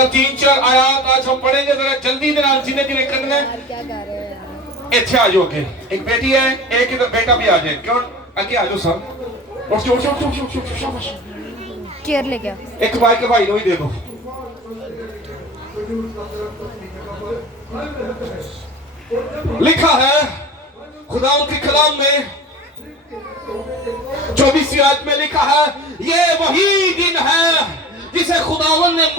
तीन चार आयात आज हम पढ़ेंगे, जरा जल्दी जरा जिन्हें जिन्हें करना है क्या कर रहे हैं? ਇੱਥੇ ਆ ਜਾਓ ਅੱਗੇ। एक बेटी है, एक इधर बेटा भी आ जाए। क्यों आगे आ जाओ सब। उठ जाओ उठ जाओ उठ जाओ शाबाश। चेयर लेके आओ। एक भाई के भाई को ही दे दो। लिखा है खुदा के कलाम में 24वीं आयत में लिखा है, ये वही दिन है जिसे खुदावन ने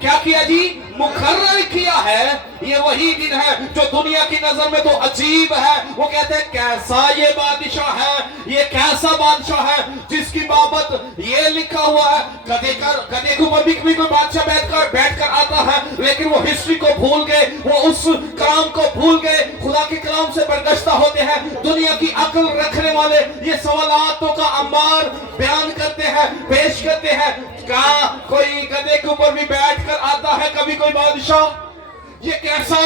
क्या किया जी, मुकर्रर किया है। ये वही दिन है जो दुनिया की नजर में तो अजीब है। वो कहते हैं कैसा ये बादशाह है, ये कैसा बादशाह है जिसकी बाबत ये लिखा हुआ है, गधे के ऊपर भी कोई बादशाह बैठकर आता है, लेकिन वो हिस्ट्री को भूल गए, वो उस कलाम को भूल गए, खुदा के कलाम से बरगश्ता होते हैं। दुनिया की अक्ल रखने वाले ये सवालातों का अंबार बयान करते हैं, पेश करते हैं। क्या कोई गधे के ऊपर भी बैठकर आता है कभी कोई बादशाह? ये कैसा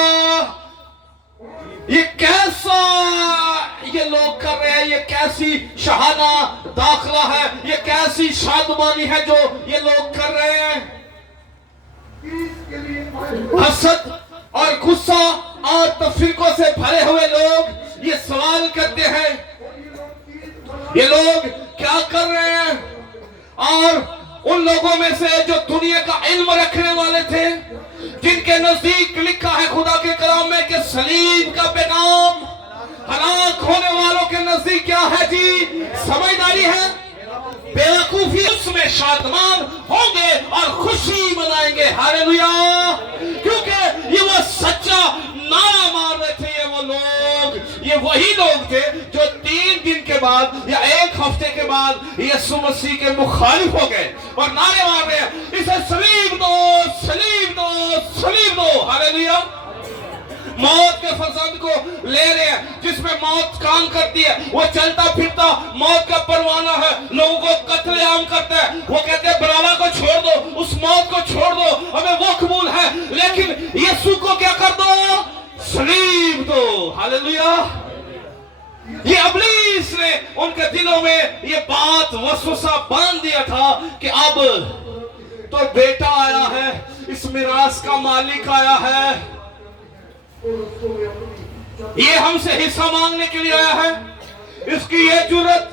ये लोग कर रहे हैं, ये कैसी शहाना दाखला है, ये कैसी शादमानी है जो ये लोग कर रहे हैं। हसद और गुस्सा और तफरीकों से भरे हुए लोग ये सवाल करते हैं, ये लोग क्या कर रहे हैं। और उन लोगों में से जो दुनिया का इल्म रखने वाले थे, जिनके नजदीक लिखा है खुदा के कलाम में कि सलीब का पैगाम हलाक होने वालों के नजदीक क्या है जी, समझदारी है, बेवकूफी, उसमें शादमान होंगे और खुशी मनाएंगे। हालेलुया। क्योंकि ये वो सच्चा नारा मार रहे थे, ये वही लोग थे जो 3 दिन के बाद या 1 हफ्ते के बाद यीशु मसीह के मुखालिफ हो गए और नारे मार रहे हैं, इसे सलीब दो सलीब दो सलीब दो। हालेलुया। मौत के फरजंद को ले रहे हैं, जिसमें मौत काम करती है, वो चलता फिरता मौत का परवाना है, लोगों को कत्लेआम करता है। वो कहते हैं बराबा को छोड़ दो, उस मौत को छोड़ दो, हमें वो कबूल है, लेकिन यीशु को क्या कर दो, सलीब दो। हालेलुया। ये इब्लीस ने उनके दिलों में ये बात वसवसा बांध दिया था कि अब तो बेटा आया है, इस मिरास का मालिक आया है, ये हमसे हिस्सा मांगने के लिए आया है, इसकी ये जुर्रत,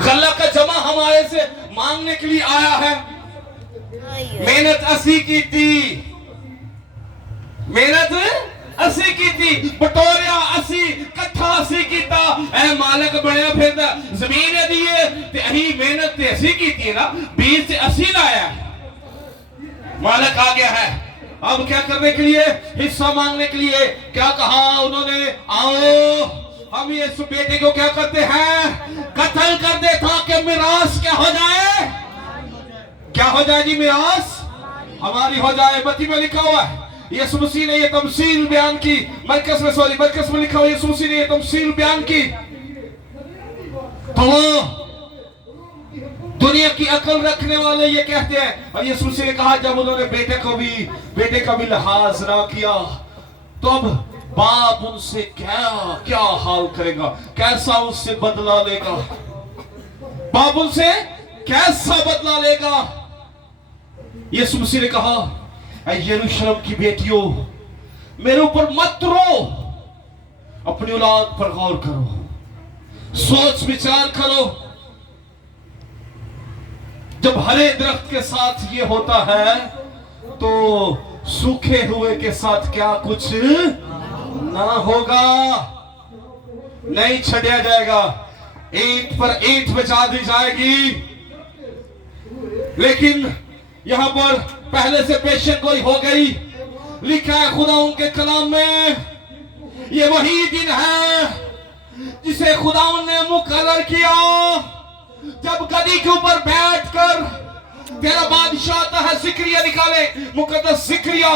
गल्ला का जमा हमारे से मांगने के लिए आया है। मेहनत असी की थी, मेहनत असी की थी, बटोरिया असी कट्ठा असी कीता, ऐ मालिक बनया फिर जमीन दिए ते अही मेहनत ते असी की थी ना, बीज से असी लाया, मालिक आ गया है। अब क्या करने के लिए, हिस्सा मांगने के लिए क्या कहा उन्होंने, आओ हम ये बेटे को क्या करते हैं, कत्ल कर दे ताकि मिरास क्या हो जाए, क्या हो जाए जी, मिरास हमारी हो जाए। मत्ती में लिखा हुआ है, यीशु मसीह ने ये तमसील बयान की, मरकस में लिखा हुआ यीशु मसीह ने ये तमसील बयान की। तो दुनिया की अकल रखने वाले ये कहते हैं, और यीशु मसीह ने कहा जब उन्होंने बेटे का भी लिहाज ना किया, तो अब बाप उनसे क्या हाल करेगा, कैसा उससे बदला लेगा, बाप उनसे कैसा बदला लेगा। यीशु मसीह ने कहा, यरूशलेम की बेटियों मेरे ऊपर मत रो, अपनी औलाद पर गौर करो, सोच विचार करो। जब हरे दरख्त के साथ ये होता है तो सूखे हुए के साथ क्या कुछ ना होगा, नहीं छड़िया जाएगा, ईंट पर ईंट बचा दी जाएगी। लेकिन यहां पर पहले से पेशन गोई हो गई। लिखा है खुदा उनके कलाम में, ये वही दिन है जिसे खुदा ने मुकर्रर किया, जब गदी के ऊपर बैठकर तेरा बादशाह आता है। जिक्रिया निकाले, मुकद्दस जिक्रिया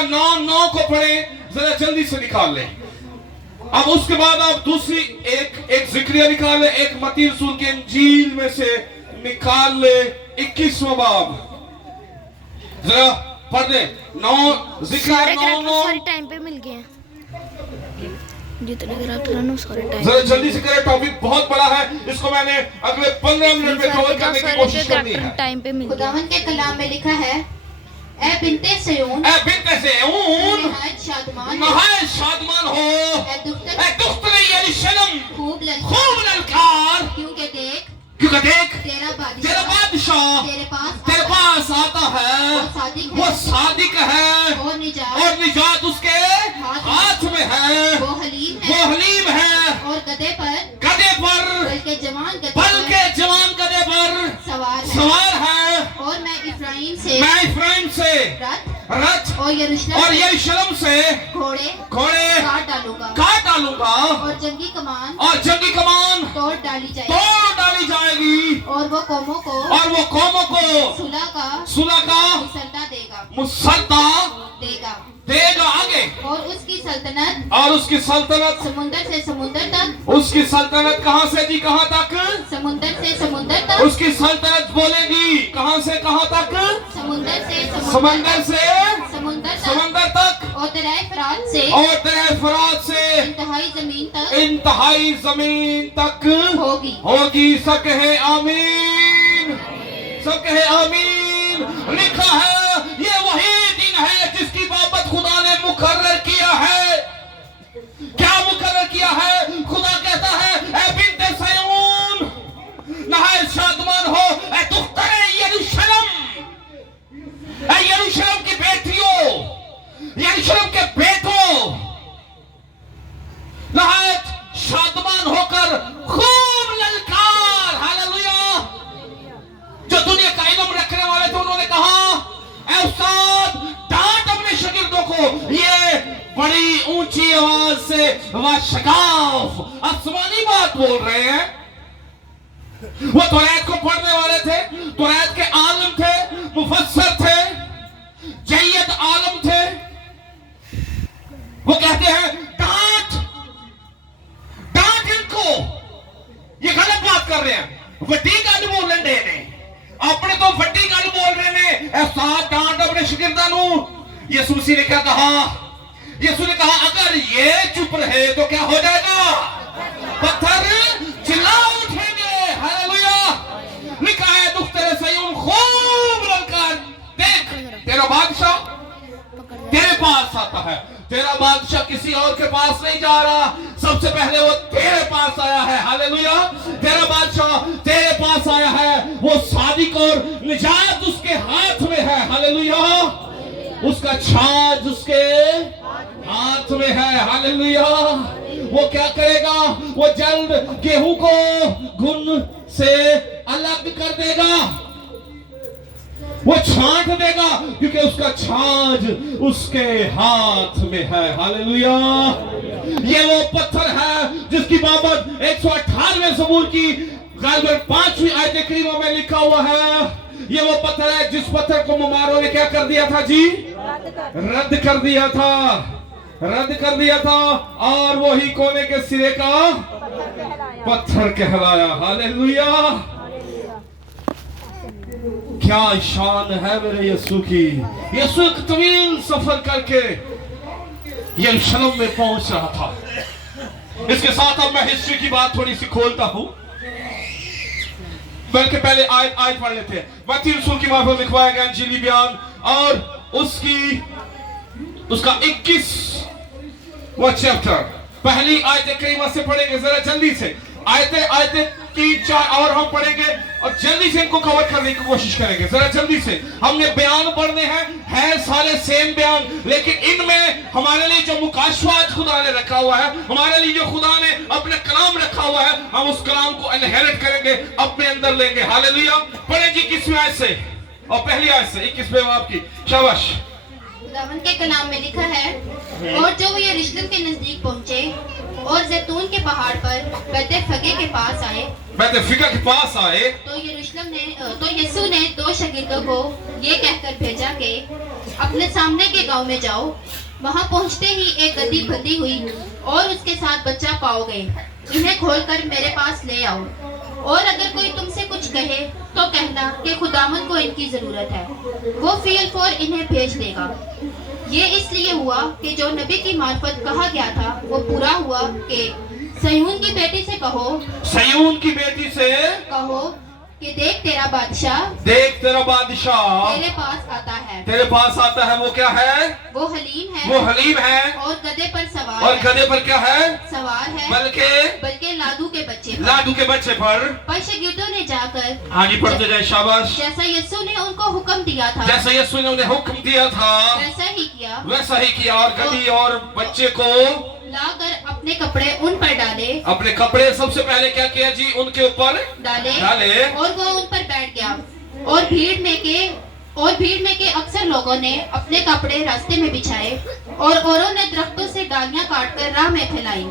9:9 को पढ़े, जरा जल्दी से निकाल ले। अब उसके बाद आप दूसरी एक जिक्रिया निकाल ले, एक मत्ती रसूल के इंजील में से निकाल ले 21वां बाब, जरा पढ़ दे। 9 जिक्रिया 9:9 सारे टाइम पे मिल गए हैं। जितने गिरा था सारे टाइम जरा जल्दी से करें, टॉपिक बहुत बड़ा है, इसको मैंने अगले 15 मिनट में कवर करने की कोशिश करनी है। टाइम पे मिल खुदावन के कलाम में लिखा है, ए बिन्ते सिय्योन, ए बिन्ते सिय्योन, नहायत शादमान हो, ए दुख्तरे यरूशलेम, खूब ललकार, क्योंकि देख तेरा बादशाह तेरे पास आता है, वो सादिक है और और निजात उसके हाथ में है, वो हलीम है और गधे पर बल्कि जवान गधे पर सवार है। और मैं इफ्राइम से रथ और यरूशलेम से घोड़े काट डालूंगा और जंगी कमान तोड़ डाली जाएगी और वो कौमों को सुलह का मुसल्ता देगा आगे। और उसकी सल्तनत समुंदर से समुंदर तक। उसकी सल्तनत कहाँ से जी कहाँ तक? समुंदर से समुंदर तक। उसकी सल्तनत बोलेगी कहाँ से कहाँ तक? समुंदर से समंदर तक। और दरियाए फरात से इंतहाई जमीन तक होगी। सब कहे आमीन, सब कहे आमीन। लिखा है ये वही दिन है जिसकी बाबत खुदा ने मुकर्रर किया है। क्या मुकर्रर किया है? खुदा कहता है ए बिन्ते सिय्योन, नहायत शादमान हो, ए दुख्तरे यरूशलेम, ए यरूशलेम की बेटियों, यरूशलेम के बेटों, नहायत शादमान होकर खूब ललकार। हालेलुया। जो दुनिया का इल्म रखने वाले थे उन्होंने कहा ऐ उस्ताद डांट अपने शागिर्दों को। ये बड़ी ऊंची आवाज से वाशकाफ आसमानी बात बोल रहे हैं। वो तौरात को पढ़ने वाले थे, तौरात के आलम थे, मुफस्सर थे, जय्यद आलम थे। वो कहते हैं डांट इनको, ये गलत बात कर रहे हैं। वड्डी गल बोल रहे ने, अपने तो वड्डी गल बोल रहे ने। एहसास डांट अपने शागिर्दां नू। यीशु मसीह ने क्या कहा? यीशु ने कहा अगर ये चुप रहे तो क्या हो जाएगा? पत्थर चिल्ला उठेंगे। हालेलुया। लिखा है दुख्तरे सिय्योन खूब ललकार। देख तेरा बादशाह तेरे पास आता है। तेरा बादशाह किसी और के पास नहीं जा रहा, सबसे पहले वो तेरे पास आया है। हालेलुया। तेरा बादशाह तेरे पास आया है, वो सादिक और निजात उसके हाथ में है। हालेलुया। उसका छाज उसके हाथ में है। हालेलुया। वो क्या करेगा? वो जल्द गेहूं को घुन से अलग कर देगा, वो छांट देगा, क्योंकि उसका छाज उसके हाथ में है। हालेलुया। ये वो पत्थर है जिसकी बाबत 118वें ज़बूर की गालिबन 5वीं आयत करीमा में लिखा हुआ है। ये वो पत्थर है जिस पत्थर को मुमारों ने क्या कर दिया था जी? रद्द कर दिया था और वही कोने के सिरे का पत्थर कहलाया। हालेलुया। क्या शान है मेरे यीशु की। यीशु एक तवील सफर करके यरूशलेम में पहुंच रहा था। इसके साथ अब मैं हिस्ट्री की बात थोड़ी सी खोलता हूं, बल्कि पहले आयत पढ़ लेते हैं। मत्ती रसूल की मार्फत लिखवाया गया इंजीली बयान और उसका 21वां चैप्टर, पहली आयत करीमा से पढ़ेंगे जरा जल्दी से। आयतें 3-4 और हम पढ़ेंगे और जल्दी से इनको कवर करने की कोशिश करेंगे। जरा जल्दी से। हमने बयान पढ़ने हैं सारे सेम बयान, लेकिन इनमें हमारे लिए जो मुकाशवात खुदा ने रखा हुआ है, हमारे लिए जो खुदा ने अपने कलाम रखा हुआ है, हम उस कलाम को इनहेरिट करेंगे, अपने अंदर लेंगे। हालेलुया। पढ़े जी 21वीं आयत से और पहली आयत से 21वें बाब की। शाबाश। खुदावंद के कलाम में लिखा है, और जब वो यरूशलेम के नजदीक पहुंचे और जैतून के पहाड़ पर बैतफगे के पास आए, तो यीशु ने 2 शागिर्दों को ये कहकर भेजा कि अपने सामने के गांव में जाओ। वहां पहुंचते ही एक गदही बंधी हुई और उसके साथ बच्चा पाओगे, इन्हें खोलकर मेरे पास ले आओ। और अगर कोई तुमसे कुछ कहे तो कहना कि खुदावन को इनकी जरूरत है, वो फील फॉर इन्हें भेज देगा। ये इसलिए हुआ कि जो नबी की मार्फत कहा गया था वो पूरा हुआ कि सयून की बेटी से कहो, सयून की बेटी से कहो कि देख तेरा बादशाह तेरे पास आता है। तेरे पास आता है। वो क्या है? वो हलीम है, वो हलीम है और गधे पर सवार और है, गधे पर क्या है? सवार है, बल्कि लादू के बच्चे पर। लाडू के बच्चे पर। पर शागिर्दों ने जाकर हाँ जी, पढ़ते जाए, शाबाश। जैसा यीशु ने उनको हुक्म दिया था, जैसा यीशु ने उन्हें हुक्म दिया था वैसा ही किया और गधी और बच्चे को लाकर अपने कपड़े उन पर डाले। अपने कपड़े सबसे पहले क्या किया जी? उनके ऊपर डाले और वो उन पर बैठ गया। और भीड़ में के अक्सर लोगों ने अपने कपड़े रास्ते में बिछाए और औरों ने दरख्तों से डालियां काटकर राह में फैलाई।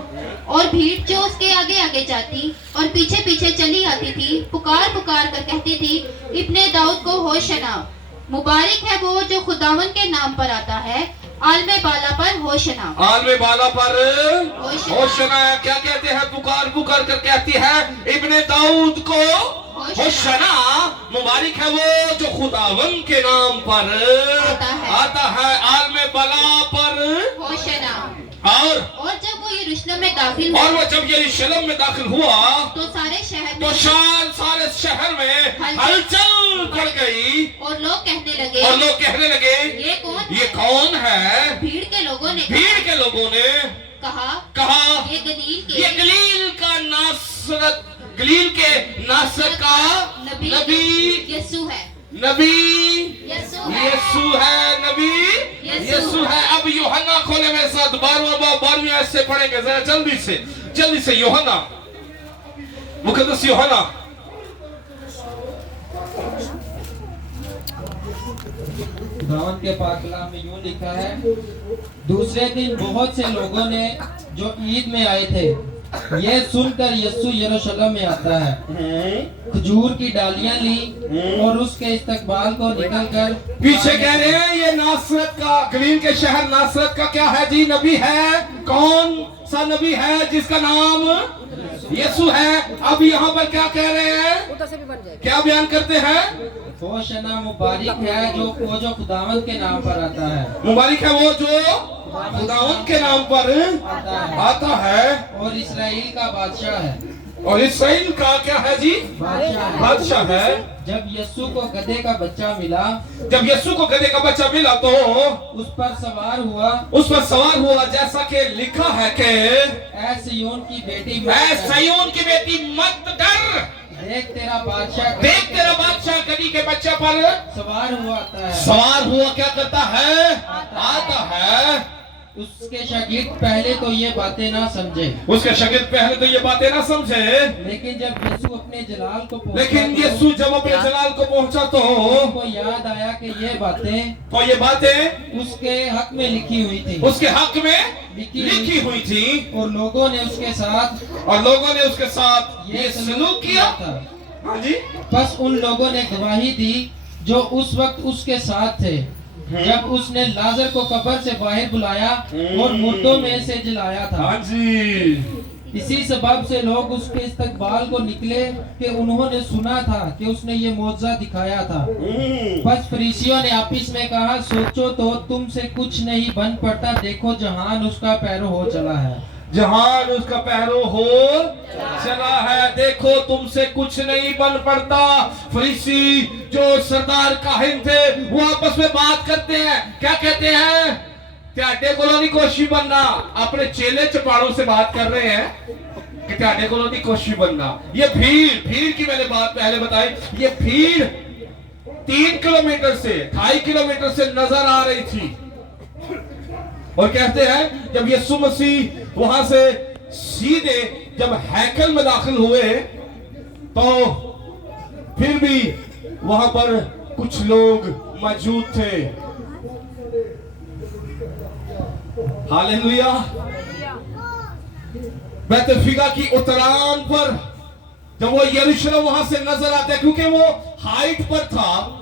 और भीड़ जो उसके आगे आगे जाती और पीछे पीछे चली आती थी, पुकार पुकार कर कहती थी, इब्ने दाऊद को होशना, मुबारक है वो जो खुदावन के नाम पर आता है, आलमे बाला पर होशना। आलमे बाला पर होशना। क्या कहते हैं? पुकार पुकार कर कहती है, इब्ने दाऊद को होशना, मुबारक है वो जो खुदावन के नाम पर आता है, आलमे बाला पर होशना। और जब वो यरूशलेम में दाखिल और वो जब यरूशलेम में दाखिल हुआ तो सारे शहर में हलचल पड़ गई और लोग कहने लगे ये कौन है? भीड़ के लोगों ने कहा ये गलील का नासरत, गलील के नासरत का नबी यीशु है। यीशु है, नबी यीशु है। अब यूहन्ना खोले मेरे साथ 12वीं आयत से पढ़ेंगे जरा जल्दी से यूहन्ना, मुकद्दस यूहन्ना। खुदावंद के पाक कलाम में यूं लिखा है, दूसरे दिन बहुत से लोगों ने जो ईद में आए थे ये सुनकर यीशु यरूशलेम में आता है, खजूर की डालियां ली और उसके इस्तकबाल को निकलकर पीछे कह रहे हैं ये नासरत का, गलील के शहर नासरत का क्या है जी? नबी है। कौन सा नबी है? जिसका नाम यीशु है। अब यहाँ पर क्या कह रहे हैं? क्या बयान करते हैं? होशना, मुबारक है वो जो खुदावंद के नाम पर आता है, मुबारक है वो जो खुदावंद के नाम पर आता है और इसराइल का बादशाह है। और इसराइल का क्या है जी? बादशाह है। जब यीशु को गधे का बच्चा मिला तो उस पर सवार हुआ जैसा कि लिखा है कि ऐ सिय्योन की बेटी मत डर, देख तेरा बादशाह गधी के बच्चे पर सवार हुआ क्या करता है? आता है। उसके शागिर्द पहले तो ये बातें ना समझे, लेकिन जब यीशु अपने जलाल को पहुंचा तो उनको याद आया कि ये बातें उसके हक में लिखी हुई थी और लोगों ने उसके साथ ये सलूक किया था। हाँ जी। बस उन लोगों ने गवाही दी जो उस वक्त उसके साथ थे, जब उसने लाजर को कब्र से बाहर बुलाया और मुर्दों में से जलाया था। हाँ जी। इसी सबब से लोग उसके इस्तकबाल को निकले कि उन्होंने सुना था कि उसने ये मौजज़ा दिखाया था। बस फरीसियों ने आपस में कहा, सोचो तो तुमसे कुछ नहीं बन पड़ता, देखो जहान उसका पैरो हो चला है, देखो तुमसे कुछ नहीं बन पड़ता। फरीसी जो सरदार काहिन थे वो आपस में बात करते हैं, क्या कहते हैं? त्याडे कोलों दी कोशिश बनना। अपने चेले चपाड़ों से बात कर रहे हैं कि त्याडे कोलों दी कोशिश बनना। ये भीड़ की मैंने बात पहले बताई, ये भीड़ 3 किलोमीटर से 2.5 किलोमीटर से नजर आ रही थी। और कहते हैं जब यीशु मसीह वहां से सीधे जब हैकल में दाखिल हुए तो फिर भी वहां पर कुछ लोग मौजूद थे। हालेलुया। बैतफिगा की उतरान पर जब वो यरूशलेम वहां से नजर आता है, क्योंकि वो हाइट पर था,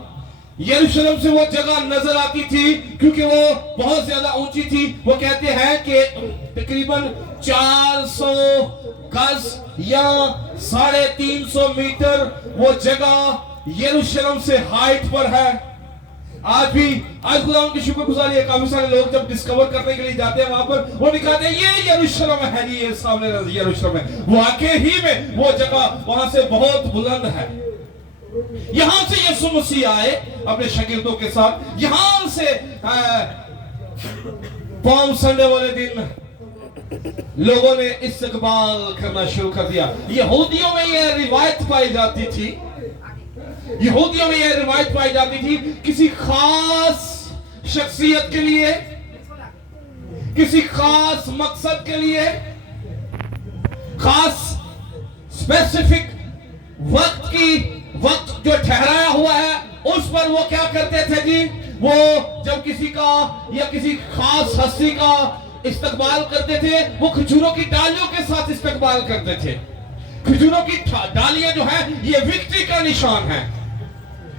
यरूशलेम से वो जगह नजर आती थी क्योंकि वो बहुत ज्यादा ऊंची थी। वो कहते हैं कि तकरीबन 400 गज या 350 मीटर वो जगह यरूशलेम से हाइट पर है। आज खुदा की शुक्रगुजारी है, काफी सारे लोग जब डिस्कवर करने के लिए जाते हैं वहां पर, वो दिखाते हैं ये यरूशलेम है जी, ये सामने यरूशलेम है। वाकई ही में वो जगह वहां से बहुत बुलंद है। यहां से यीशु मसीह आए अपने शागिर्दों के साथ, यहां से पाम संडे वाले दिन लोगों ने इस्तकबाल करना शुरू कर दिया। यहूदियों में यह रिवायत पाई जाती थी, यहूदियों में यह रिवायत पाई जाती थी किसी खास शख्सियत के लिए, किसी खास मकसद के लिए, खास स्पेसिफिक वक्त जो ठहराया हुआ है उस पर वो क्या करते थे जी, वो जब किसी का या किसी खास हस्ती का इस्तकबाल करते थे, वो खजूरों की डालियों के साथ इस्तकबाल करते थे। खजूरों की डालियां जो है ये विक्ट्री का निशान है,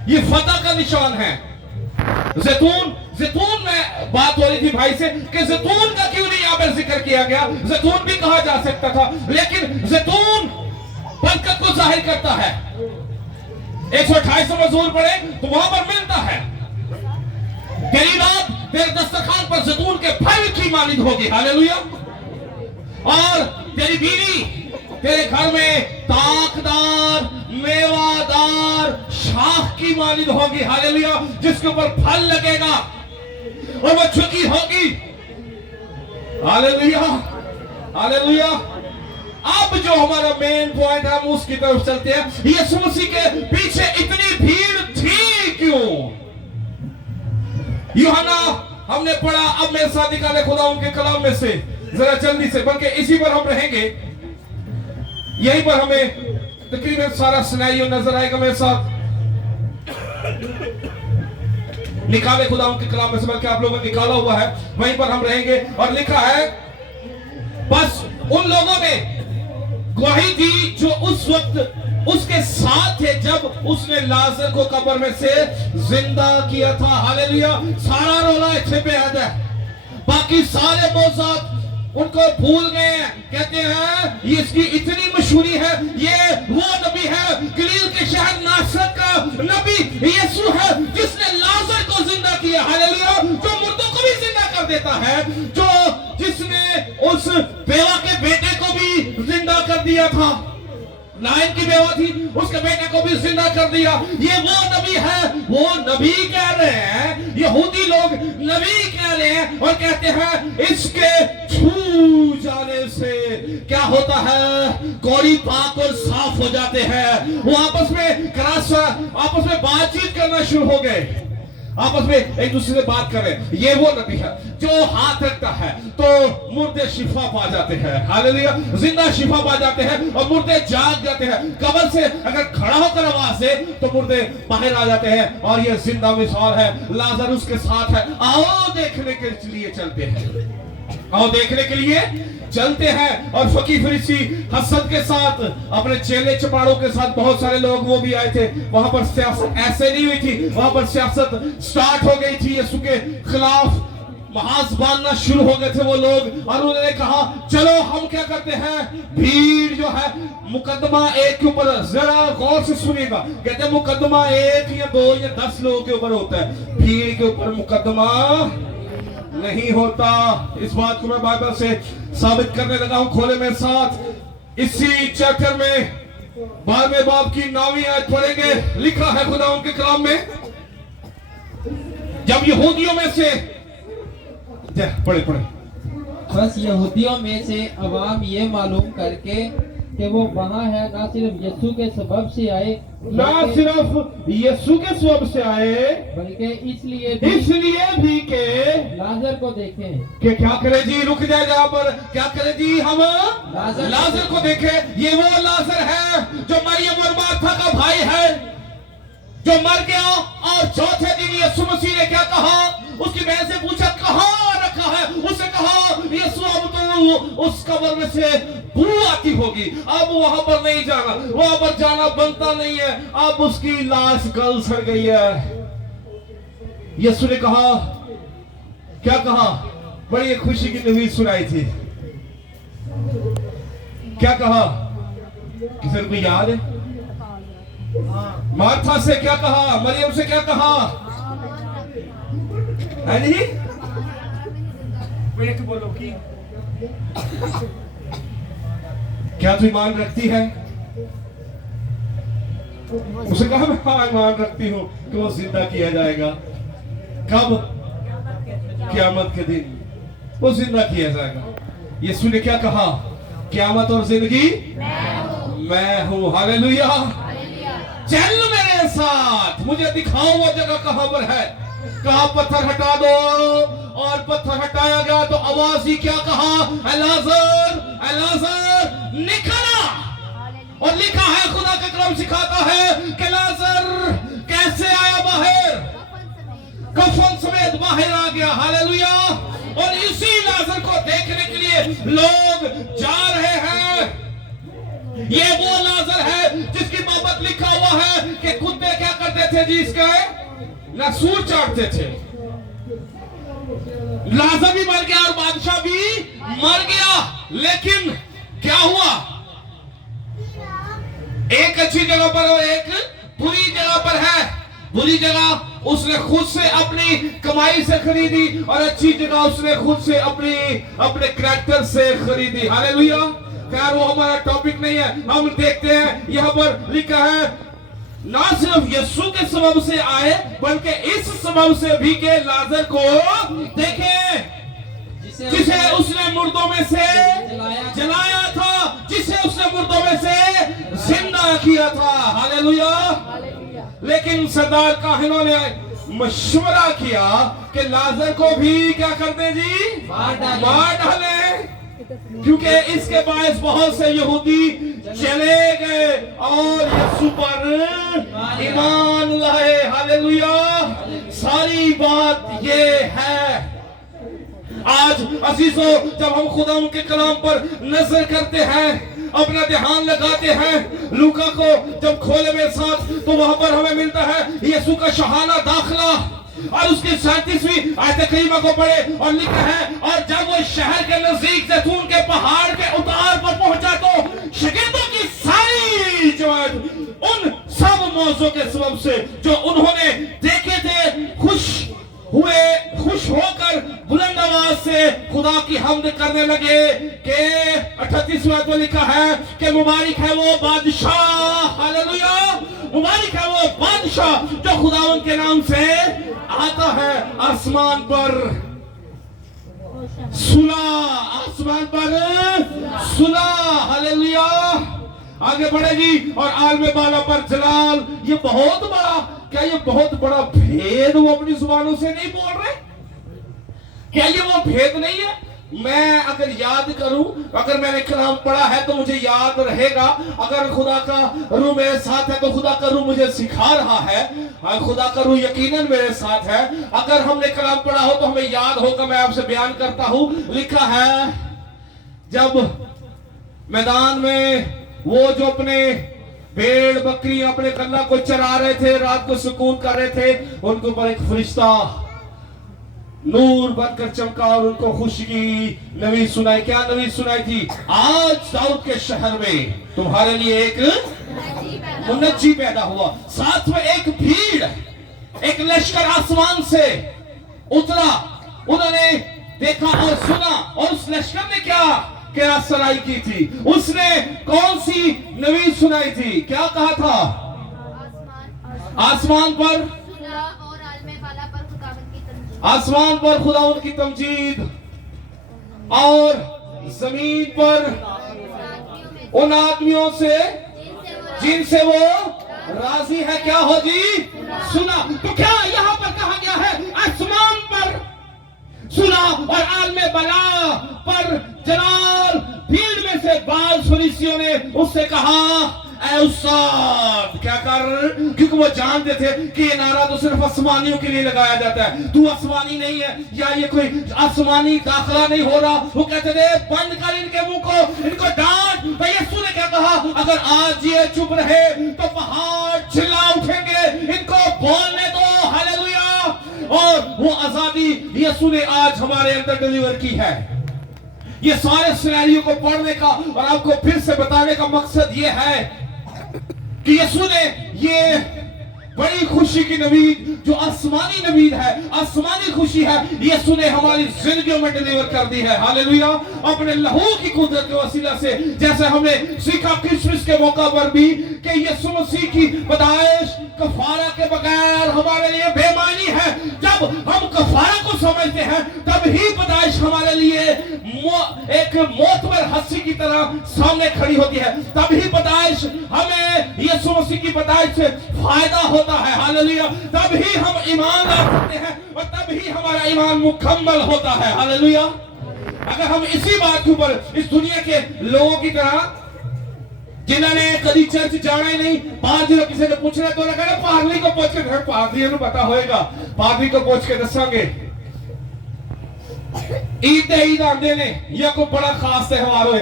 ये फतह का निशान है। जैतून में बात हो रही थी भाई से कि जैतून का क्यों नहीं यहां पर जिक्र किया गया। जैतून भी कहा जा सकता था, लेकिन जैतून बरकत को जाहिर करता है। 128 मजूर पड़े तो वहां पर मिलता है, तेरी रात तेरे दस्तरखान पर जैतून के फल की मालिक होगी, हालेलुया। और तेरी बीवी तेरे घर में ताकदार मेवादार शाख की मालिक होगी, हालेलुया, जिसके ऊपर फल लगेगा और वो झुकी होगी, हालेलुया हालेलुया। अब जो हमारा मेन पॉइंट है हम उसकी तरफ चलते हैं। यीशु मसीह के पीछे इतनी भीड़ थी क्यों? यूहन्ना हमने पढ़ा, अब मेरे साथ निकाले खुदा उनके कलाम में से जरा जल्दी से, बल्कि इसी पर हम रहेंगे, यहीं पर हमें तकरीबन सारा सिनेरियो नजर आएगा। मेरे साथ निकाले खुदा उनके कलाम में से, बल्कि आप लोगों ने निकाला हुआ है, वहीं पर हम रहेंगे। और लिखा है, बस उन लोगों ने गवाही दी जो उस वक्त उसके साथ थे जब उसने लाजर को कब्र में से जिंदा किया था, हालेलुया। सारा रोला इतने पे याद है, बाकी सारे मौजूद उनको भूल गए। कहते हैं ये इसकी इतनी मशहूरी है, ये वो नबी है, गलील के शहर नासरत का नबी यीशु है जिसने लाजर को जिंदा किया, हालेलुया। जो मुर्दों को भी जिंदा कर देता है, जिसने उस बेवा के बेटे को भी जिंदा कर दिया था, नाइन की बेवा थी, उसके बेटे को भी जिंदा कर दिया। ये वो नबी है, वो नबी कह रहे हैं, यहूदी लोग नबी कह रहे हैं और कहते हैं इसके छू जाने से क्या होता है, कौड़ी पाक और साफ हो जाते हैं। वो आपस में बातचीत करना शुरू हो गए, आपस में एक दूसरे से बात करें। ये वो नबी है जो हाथ रखता है तो मुर्दे शिफा पा जाते हैं, हालेलुया, जिंदा शिफा पा जाते हैं और मुर्दे जाग जाते हैं। कब्र से अगर खड़ा होकर आवाज से तो मुर्दे बाहर आ जाते हैं। और ये जिंदा मिसाल है, लाजर उसके साथ है। आओ देखने के लिए चलते हैं, आओ देखने के लिए चलते हैं। और फकीर फरीसी हसद के साथ अपने चेले चपाड़ों के साथ बहुत सारे लोग वो भी आए थे। वहां पर सियासत ऐसे नहीं हुई थी, वहां पर सियासत स्टार्ट हो गई थी, यीशु के खिलाफ महाज बांधना शुरू हो गए थे वो लोग। और उन्होंने कहा चलो हम क्या करते हैं, भीड़ जो है मुकदमा एक के ऊपर, जरा गौर से सुनिएगा, कहते हैं मुकदमा 1 या 2 या 10 लोगों के ऊपर होता है, भीड़ के ऊपर मुकदमा नहीं होता। इस बात को मैं बाइबल से साबित करने लगा हूं, खोले मेरे साथ। इसी चैप्टर में 12वें बाब की 9वीं आयत पढ़ेंगे। लिखा है खुदा उनके कलाम में, जब यहूदियों में से पढ़े बस यहूदियों में से अवाम ये मालूम करके कि वो वहाँ है, ना सिर्फ यीशु के सबब से आए, ना सिर्फ यीशु के सबब से आए, बल्कि इसलिए भी के लाजर को देखें। कि क्या करे जी, रुक जाए जहाँ पर, क्या करे जी, हम लाजर को देखें। ये वो लाजर है जो मरियम और मार्था का भाई है, जो मर गया। और चौथे दिन यीशु मसीह ने क्या कहा, उसकी बहन से पूछा कहाँ रखा है, उसने कहा यीशु अब तो उस कब्र में से बू आती होगी, अब वहां पर नहीं जाना, वहां पर जाना बनता नहीं है, अब उसकी लाश गल सड़ गई है। यीशु ने कहा, क्या कहा, बड़ी खुशी की न्यूज़ सुनाई थी। क्या कहा? किसी को याद है? मार्था से क्या कहा? मरियम से क्या कहा? है नहीं? बोलो कि क्या तू ईमान रखती है? उसे कहा मैं हाँ ईमान रखती हूँ कि वो जिंदा किया जाएगा। कब? क़यामत के दिन वो जिंदा किया जाएगा। यीशु ने क्या कहा? क़यामत और जिंदगी मैं हूँ। हालेलुया। चल मेरे साथ, मुझे दिखाओ वो जगह कहां पर है। कहा पत्थर हटा दो, और पत्थर हटाया गया तो आवाज ही क्या कहा? एलाज़र एलाज़र निकला। और लिखा है, खुदा का कलाम सिखाता है कि लाज़र कैसे आया बाहर? कफन समेत बाहर आ गया। हालेलुया। और इसी लाज़र को देखने के लिए लोग जा रहे हैं। ये वो लाज़र है जिसकी बाबत लिखा हुआ है कि कुत्ते क्या करते थे जी? इसका नसूर चाटते थे। लाज़र भी मर गया और बादशाह भी मर गया। लेकिन क्या हुआ? एक अच्छी जगह पर और एक बुरी जगह पर है। बुरी जगह उसने खुद से अपनी कमाई से खरीदी, और अच्छी जगह उसने खुद से अपने करैक्टर से खरीदी। हालेलुया। खैर वो हमारा टॉपिक नहीं है। हम देखते हैं यहाँ पर लिखा है, ना सिर्फ यीशु के सबब से आए बल्कि इस सबब से भी के लाज़र को देखे जिसे उसने मुर्दों में से जलाया था, जिसे उसने मुर्दों में से जिंदा किया था। हालेलुया। लेकिन सरदार काहिनों ने मशवरा किया कि लाज़र को भी क्या कर दे जी? मार डाले। क्योंकि इसके बायस बहुत से यहूदी चले गए और यीशु पर ईमान लाए। हालेलुया। सारी बात ये है। आज अजीजों, जब हम खुदा के कलाम पर नजर करते हैं, अपना ध्यान लगाते हैं, लूका को जब खोले में साथ, तो वहां पर हमें मिलता है यीशु का शहाना दाखिला, और उसकी 37वीं आयत करीमा को पढ़े और लिखा है, और जब वो शहर के नजदीक जैतून के पहाड़ के उतार पर पहुंचा तो शागिर्दों की सारी जमात उन सब मौजों के सबब से जो उन्होंने देखे थे खुश होकर बुलंद आवाज से खुदा की हम्द करने लगे। कि 38वां में लिखा है कि मुबारक है वो बादशाह, हालेलुया, मुबारक है वो बादशाह जो खुदावन के नाम से आता है। आसमान पर सुला, आसमान पर सुला, हालेलुया। आगे बढ़ेगी और आलमे बाला पर जलाल। ये बहुत बड़ा, क्या ये बहुत बड़ा भेद वो अपनी जुबानों से नहीं बोल रहे? क्या ये वो भेद नहीं है? मैं अगर याद करूं, अगर मैंने कलाम पढ़ा है तो मुझे याद रहेगा। अगर खुदा का रूह मेरे साथ है तो खुदा का रूह मुझे सिखा रहा है, खुदा का रूह यकीनन मेरे साथ है। अगर हमने कलाम पढ़ा हो तो हमें याद होगा। मैं आपसे बयान करता हूं, लिखा है जब मैदान में वो जो अपने भेड़ बकरी अपने गन्ना को चरा रहे थे, रात को सुकून कर रहे थे, उनके ऊपर एक फरिश्ता नूर बनकर चमका और उनको खुशी की नवी सुनाई। क्या नवी सुनाई थी? आज दाऊद के शहर में तुम्हारे लिए एक मुनज्जी पैदा हुआ। साथ में एक भीड़, एक लश्कर आसमान से उतरा। उन्होंने देखा और सुना, और उस लश्कर ने क्या सुनाई की थी? उसने कौन सी नवी सुनाई थी? क्या कहा था? आसमान पर आसमान पर खुदावंद की तमजीद, और जमीन पर उन आदमियों से जिनसे वो राजी है। क्या हो जी? सुना। तो क्या यहाँ पर कहा गया है? आसमान पर सुना और आलमे बला पर जलाल। भीड़ में से बाज फरीसियों ने उससे कहा, ऐ उस्ताद, क्या कर? क्योंकि वो जानते थे कि ये नारा तो सिर्फ आसमानियों के लिए लगाया जाता है। तू आसमानी नहीं है, या ये कोई आसमानी दाखिला नहीं हो रहा। वो कहते थे बंद कर इनके मुंह को, इनको डांट। तो यीशु ने क्या कहा? अगर आज ये चुप रहे तो पहाड़ चिल्ला उठेंगे, इनको बोलने दो। हालेलुया। और वो आजादी यीशु ने आज हमारे अंदर डिलीवर की है। ये सारे सिनेरियो को पढ़ने का और आपको फिर से बताने का मकसद ये है कि यीशु ने ये बड़ी खुशी की नवीद जो आसमानी नवीद है, आसमानी खुशी है, यीशु ने हमारी जिंदगियों में डिलीवर कर दी है। हालेलुया। अपने लहू की कुदरत के वसीला से, जैसे हमने सीखा क्रिसमस के मौका पर भी कि यीशु मसीह की पैदाइश कफारा के बगैर हमारे लिए बेमानी है। जब हम कफारा को समझते हैं तब ही पैदाइश हमारे लिए एक मोतबर हस्ती की तरह सामने खड़ी होती है। तब ही पैदाइश हमें यीशु मसीह की पैदाइश से फायदा होता है। हालेलुया। तब ही हम ईमान लाते हैं और तब ही हमारा ईमान मुकम्मल होता है। हालेलुया। अगर हम इसी बात के ऊपर इस दुनिया के लोगों की तरह जिन्होंने कभी चर्च जाना ही नहीं, पादरी को किसी ने पूछना तो लगा ना पादरी को पूछ के, पादरी को पता होएगा, पादरी को पूछ के दसांगे ईद आंदे ने या कोई बड़ा खास त्योहार हो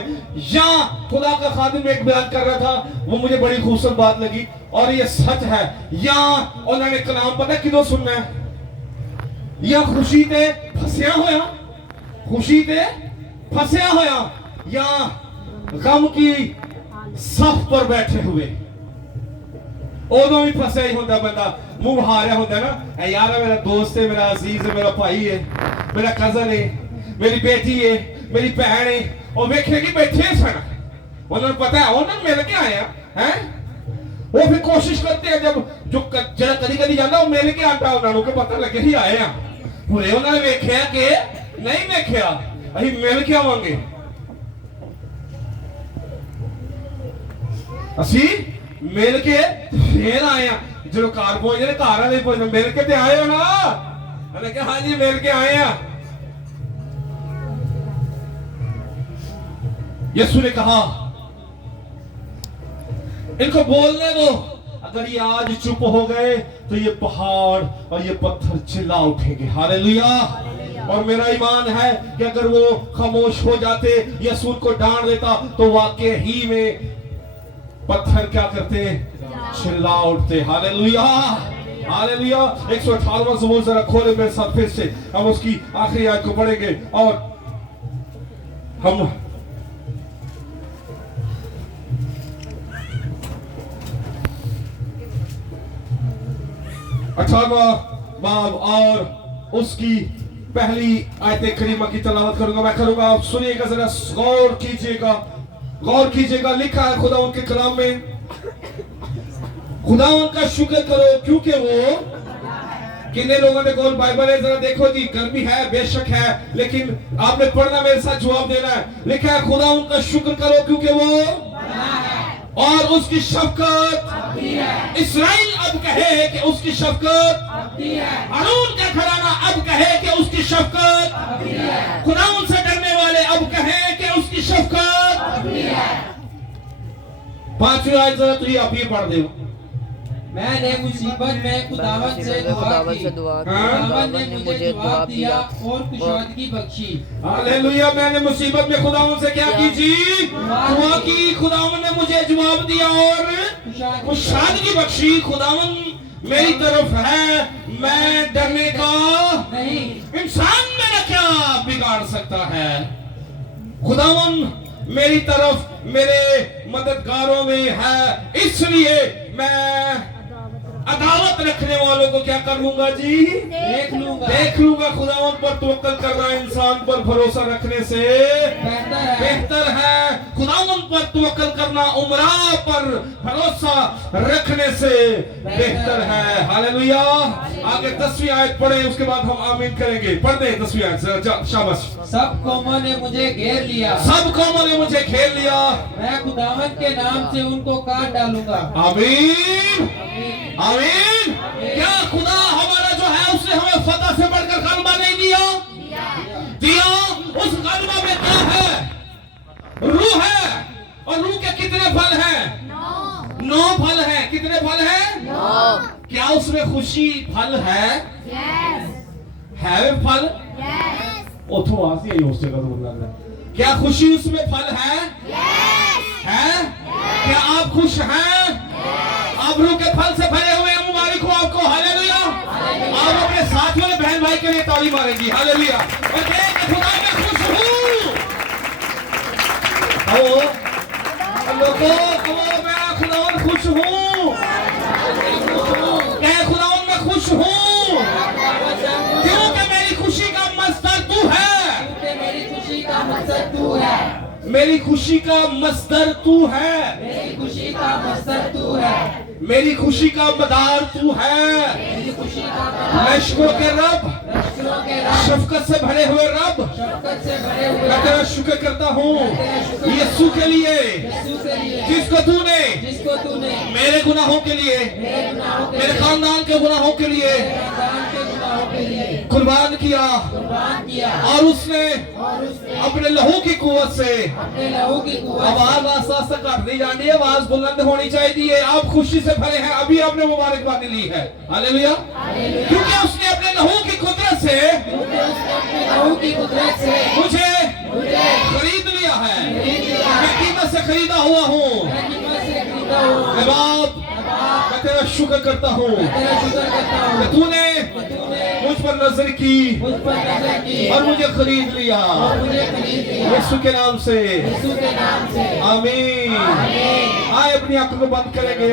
या खुदा का खादिम एक बयान कर रहा था, वो मुझे बड़ी खूबसूरत बात लगी और ये सच है। या उन्होंने कलाम पता किदों सुनना है, या खुशी ते फसिया होया, खुशी ते फसिया होया, या गम की सफ पर बैठे हुए, उदों भी फसिया ही होता बंदा, मुंह हारिया होता है ना, यार मेरा दोस्त है, मेरा अजीज है, मेरा भाई है, मेरा कजन है, मेरी बेटी है, मेरी बहन है, और वेखे की बैठे सन, उन्होंने पता है उन्होंने मिल के आया हैं, वो फिर कोशिश करते हैं जब जो जरा कदी कदी जाता वो मिल के आता उन्होंने पता लगे ही आए हैं, पूरे उन्होंने वेख्या कि नहीं वेख्या अभी मिल के आवांगे, असी मिल के फिर आए हैं। जो कार पहुंचे घर वाले पहुंचे मिल के आए हो ना, मैंने कहा हाँ जी मिल के आए हैं। यीशु ने कहा इनको बोलने दो, अगर ये आज चुप हो गए तो ये पहाड़ और ये पत्थर चिल्ला उठेंगे। हालेलुया। और मेरा ईमान है कि अगर वो खामोश हो जाते, यीशु को डांट देता तो वाकई ही में पत्थर क्या करते, चिल्ला उठते। हालेलुया। हालेलुया। 118वां ज़बूर जरा खोले मेरे साथ फिर से, हम उसकी आखिरी आयत को पढ़ेंगे और हम 18वां बाब और उसकी पहली आयत करीमा की तलावत करूंगा, मैं करूंगा, आप सुनिएगा, जरा गौर कीजिएगा, गौर कीजिएगा। लिखा है खुदा उनके कलाम में, खुदा उनका शुक्र करो क्योंकि वो, कितने लोगों ने कौन बाइबल है जरा देखो जी, गर्मी है बेशक है लेकिन आपने पढ़ना मेरे साथ जवाब देना है। लिखा है खुदा उनका शुक्र करो क्योंकि वो और उसकी शफकत, इस्राइल अब कहे कि उसकी शफकत, हारून का घराना अब कहे कि उसकी शफकत, खुदा उनसे डरने वाले अब कहे कि उसकी शफकत। 5वीं आयत जरा तो आप ये पढ़ दो। मैंने मुसीबत में खुदावंद से दुआ की, खुदावंद ने मुझे जवाब दिया और कुशादगी बख्शी। हालेलुया। मैंने मुसीबत में खुदावंद से क्या की जी, दुआ की, खुदावंद ने मुझे जवाब दिया और कुशादगी बख्शी। खुदावंद मेरी तरफ है, मैं डरने का नहीं। इंसान मेरा क्या बिगाड़ सकता है, खुदावंद मेरी तरफ मेरे मददगारों में है, इसलिए मैं अदावत रखने वालों को क्या कर लूंगा जी, देख लूंगा। खुदावंद पर तवक्कल करना इंसान पर भरोसा रखने से बेहतर है। खुदावंद पर तवक्कल करना उमरा पर भरोसा रखने से बेहतर है। हालेलुया। आगे 10वीं आयत पढ़े, उसके बाद हम आमीन करेंगे। पढ़ दे 10वीं आयत, शाबाश। सब कौमों ने मुझे घेर लिया, सब कौमों ने मुझे घेर लिया, मैं खुदावंद के नाम से उनको काट डालूंगा। आमीन आमीन। क्या खुदा हमारा जो है उसने हमें फतह से बढ़कर गलबा नहीं दिया, दिया। उस गलबा में क्या है, रूह है, और रूह के कितने फल हैं, 9 फल हैं। कितने फल हैं, 9। क्या उसमें खुशी फल है, है फल, उठो आसी है उस जगह तो लग रहा है। क्या खुशी उसमें फल है, है? क्या आप खुश हैं, आप रूह के फल से भरे हुए हैं, मुबारक हो आपको। हालेलुया। आप अपने साथियों में बहन भाई के लिए ताली मारेंगी। हालेलुया। और खुदा मैं खुश हूँ, लोगों मैं खुदावन खुश हूँ, मैं खुदावन में खुश हूँ, क्योंकि मेरी खुशी का मस्दर तू है, मेरी खुशी का मकसद तू है, मेरी खुशी का मस्दर तू है, मेरी खुशी का मकसद तू है, मेरी खुशी का मदार तू है। मेरी खुशी का मशकों के रब, लश्करों के रब, शफकत से भरे हुए रब, शफकत से भरे हुए मैं तेरा शुक्र करता हूँ यीशु के लिए, यीशु के लिए जिसको तूने जिसको तूने मेरे गुनाहों के लिए, मेरे गुनाहों के मेरे लिए, खानदान के गुनाहों के लिए खानदान के गुनाहों के लिए कुर्बान किया, कुर्बान किया, और उसने और उसने अपने लहू की कुव्वत से, अपने लहू की कुव्वत आवाज आस्ता आस्ता घटती जानी है, आवाज बुलंद होनी चाहिए। आप खुशी से भरे हैं, अभी आपने मुबारकबादी ली है, हालेलुया, क्योंकि उसने अपने लहू की कुदरत से अपने लहू की कुदरत से मुझे मुझे खरीद लिया है, खरीद लिया, मैं कीमत से खरीदा हुआ हूँ। मैं कीमत से खरीदा हूँ। मैं बाप, मैं तेरा शुक्र करता हूँ तेरा शुक्र करता हूँ कि तूने तूने मुझ पर नजर की मुझ पर नजर की और मुझे खरीद लिया, और मुझे खरीद लिया, यीशु के नाम से, यीशु के नाम से आमीन। आए अपनी आंखों को बंद करेंगे।